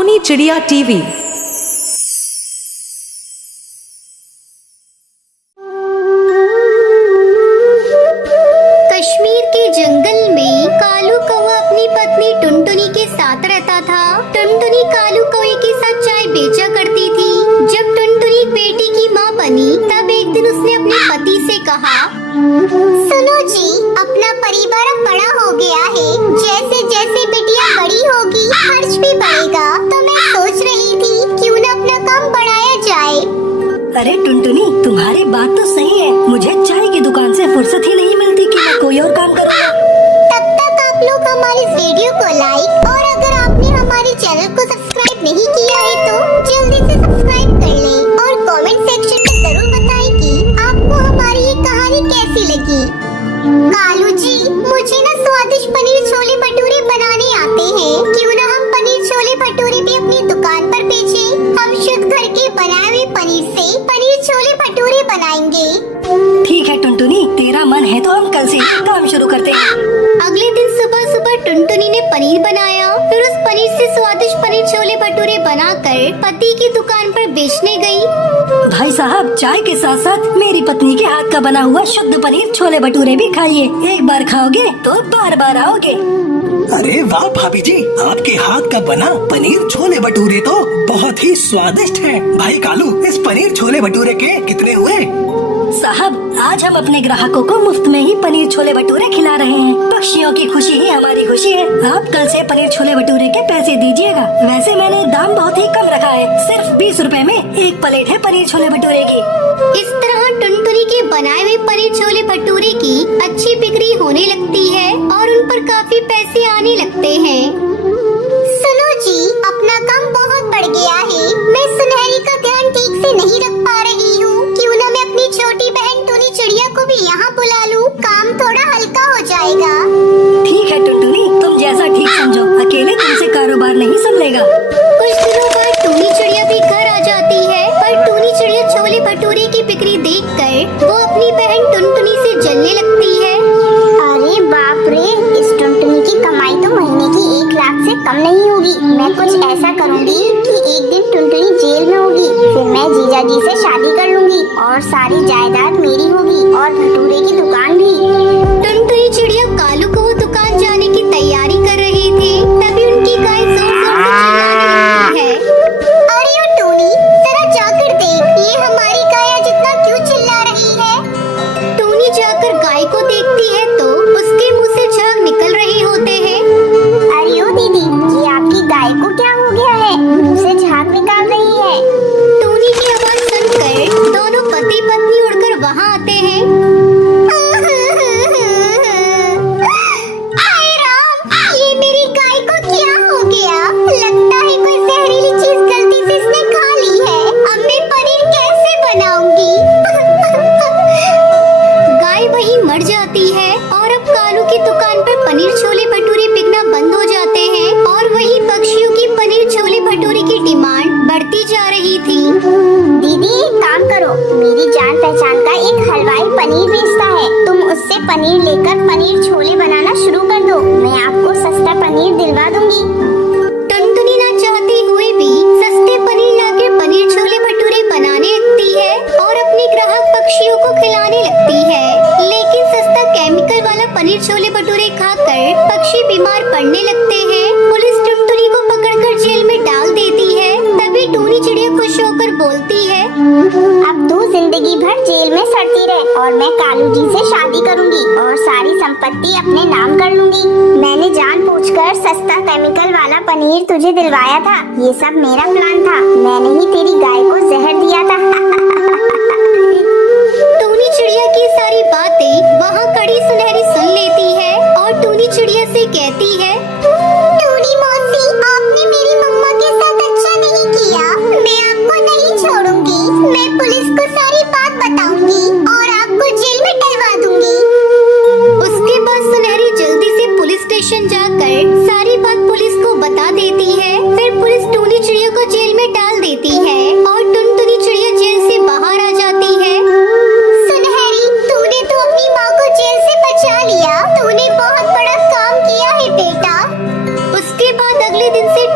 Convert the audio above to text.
टूनी चिड़िया टीवी। कश्मीर के जंगल में कालू कौवा अपनी पत्नी टुनटुनी के साथ रहता था। टुनटुनी कालू कौवे के साथ चाय बेचा करती थी। जब टुनटुनी बेटी की माँ बनी तब एक दिन उसने अपने पति से कहा, सुनो जी, अपना परिवार अब बड़ा हो गया है। जैसे जैसे बिटिया बड़ी होगी खर्च भी बढ़ेगा, तो मैं सोच रही थी क्यों न अपना काम बढ़ाया जाए। अरे टुनटुनी, तुम्हारी बात तो सही है। मुझे चाय की दुकान से फुर्सत ही नहीं मिलती कि मैं कोई और काम करूँ। तब तक आप लोग हमारे वीडियो को लाइक और अगर आपने हमारे चैनल को सब्सक्राइब नहीं किया है तो जल्दी से सब्सक्राइब कर लें और कमेंट सेक्शन में जरूर बताएं कि आपको हमारी ये कहानी कैसी लगी। कालू जी, मुझे ना स्वादिष्ट पनीर छोले भटूरे बनाने आते हैं। क्यों ना हम पनीर छोले भटूरे भी अपनी दुकान पर बेचें। हम शुद्ध घर के बनाए हुए पनीर से पनीर छोले भटूरे बनाएंगे। ठीक है टुनटुनी, तेरा मन है तो हम कल से ही काम शुरू करते हैं। अगले दिन सुबह सुबह टुनटुनी ने पनीर बनाया। फिर उस पनीर से स्वादिष्ट पनीर छोले भटूरे बनाकर पति की दुकान पर बेचने गई। भाई साहब, चाय के साथ साथ मेरी पत्नी के हाथ का बना हुआ शुद्ध पनीर छोले भटूरे भी खाइए। एक बार खाओगे तो बार बार आओगे। अरे वाह भाभी जी, आपके हाथ का बना पनीर छोले भटूरे तो बहुत ही स्वादिष्ट है। भाई कालू, इस पनीर छोले भटूरे के कितने हुए? साहब, आज हम अपने ग्राहकों को मुफ्त में ही पनीर छोले भटूरे खिला रहे हैं। पक्षियों की खुशी ही हमारी खुशी है। आप कल से पनीर छोले भटूरे के पैसे दीजिएगा। वैसे मैंने दाम बहुत ही कम रखा है, सिर्फ 20 रुपए में एक प्लेट है पनीर छोले भटूरे की। इस तरह टुनटुनी के बनाए हुए पनीर छोले भटूरे की अच्छी बिक्री होने लगती है और उन पर काफी पैसे आने लगते हैं। सुनो जी, अपना काम बहुत बढ़ गया है। मैं सुनहरी का ध्यान ठीक से नहीं रख पा रही हूँ। क्यों न मैं अपनी छोटी बहन टूनी चिड़िया को भी यहाँ बुला लूँ, काम थोड़ा हल्का हो जाएगा। ठीक है टुनटुनी, तुम जैसा ठीक समझो। अकेले तुमसे कारोबार नहीं संभलेगा। कुछ दिनों बाद टूनी चिड़िया भी घर आ जाती है, पर टूनी चिड़िया छोले भटूरे की बिक्री देखकर वो अपनी बहन टुनटुनी से जलने लगती है। अरे बाप रे, इस टुनटुनी की कमाई तो महीने की 1 लाख से कम नहीं होगी। मैं कुछ ऐसा करूँगी कि एक दिन टुनटुनी जेल में होगी, फिर मैं जीजा जी से शादी कर लूँगी और सारी जायदाद मेरी होगी और भटूरे की दुकान भी। टुनटुनी चिड़िया कालू को वो दुकान जाने की तैयारी कर रही थी, तभी उनकी गाय जोर जोर से चिल्लाने लगती है। अरे ओ टूनी, जरा जाकर देख, ये हमारी गाय आज इतना क्यों चिल्ला रही है। टूनी जाकर गाय को देखती है तो उसके मुंह से झाग निकल रहे होते हैं। अरे ओ दीदी, ये आपकी गाय को क्या हो गया है, मुंह से झाग निकाल रही है। टूनी की आवाज सुनकर दोनों पति पत्नी उड़कर वहाँ आते हैं। हाय राम, ये मेरी गाय को क्या हो गया? लगता है कोई जहरीली चीज गलती से इसने खा ली है। अब मैं पनीर कैसे बनाऊंगी? गाय वहीं मर जाती है और अब कालू की दुकान पर पनीर छोले भटूरे बिकना बंद हो जाते हैं और वहीं पक्षियों की पनीर छोले भटूरे की डिमांड बढ़ती जा रही थी। दीदी, एक काम करो, मेरी जान पहचान का एक हलवाई पनीर बेचता है। तुम उससे पनीर लेकर पनीर छोले बनाना शुरू कर दो, मैं आपको सस्ता पनीर दिलवा दूंगी। टुनटुनी ना चाहते हुए भी सस्ते पनीर लाकर पनीर छोले भटूरे बनाने लगती है और अपने ग्राहक पक्षियों को खिलाने लगती है। लेकिन सस्ता केमिकल वाला पनीर छोले भटूरे खाकर पक्षी बीमार पड़ने लगते हैं। पुलिस टुनटुनी को पकड़कर जेल में डाल देती है। तभी टूनी चिड़िया खुश होकर बोलती है, अब तू जिंदगी भर जेल में सड़ती रहे और मैं कालू जी से शादी करूंगी और सारी संपत्ति अपने नाम कर लूंगी। मैंने जानबूझकर सस्ता केमिकल वाला पनीर तुझे दिलवाया था, ये सब मेरा प्लान था। मैंने ही तेरी गाय को जहर दिया था। टूनी चिड़िया की सारी बातें वहाँ खड़ी सुनहरी सुन लेती है और टूनी चिड़िया से कहती है, टूनी मौसी, आपने मेरी मम्मा के साथ अच्छा नहीं किया। मैं आपको नहीं छोड़ूंगी। मैं पुलिस को सारी बात बताऊंगी और आपको जेल में डलवा दूंगी। उसके बाद सुनहरी जल्दी से पुलिस स्टेशन जाकर सारी बात पुलिस को बता देती है। फिर पुलिस टूनी चिड़िया को जेल में डाल देती है और टुनटुनी चिड़िया जेल से बाहर आ जाती है। सुनहरी, तूने तो अपनी माँ को जेल से बचा लिया। तूने बहुत बड़ा काम किया है बेटा। उसके बाद अगले दिन से